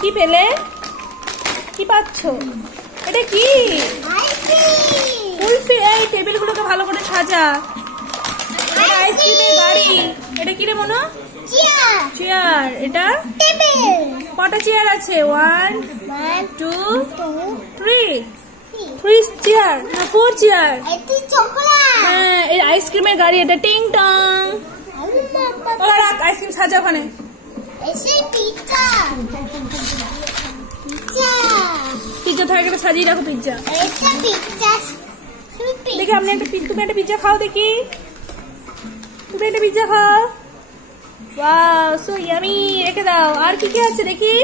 কি পেলে? কি পাচ্ছ? এটা কি? কুলফি। এই টেবিলগুলোকে ভালো করে সাজা। এটা আইসক্রিমের গাড়ি। এটা কি রে মনো? চেয়ার। এটা কটা চেয়ার আছে? 1 2 3 চেয়ার না 4 চেয়ার। হ্যাঁ, এই আইসক্রিমের গাড়ি। এটা টিং টং। রাখ, আইসক্রিম সাজা ওখানে। পিজ্জা থাকে, সাজিয়ে রাখো পিজ্জা। দেখি আপনি তুমি একটা পিজ্জা খাও দেখি। তুমি একটা পিজ্জা খাও। Wow, so yummy. রেখে দাও। আর কি কি আছে দেখি,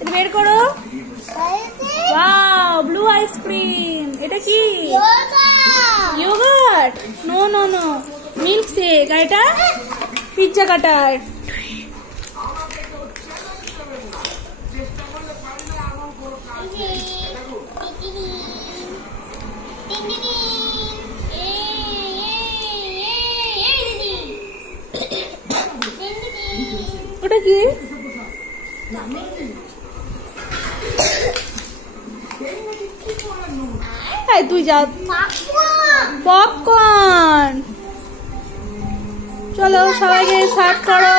এটা বের করো। Wow, blue ice cream. এটা কি? Yogurt. No no no, milkshake. আর এটা পিজ্জা কাটার। ওটা কি? তুই যা। পপকর্ন। চলো সবাইকে সার্ভ করো।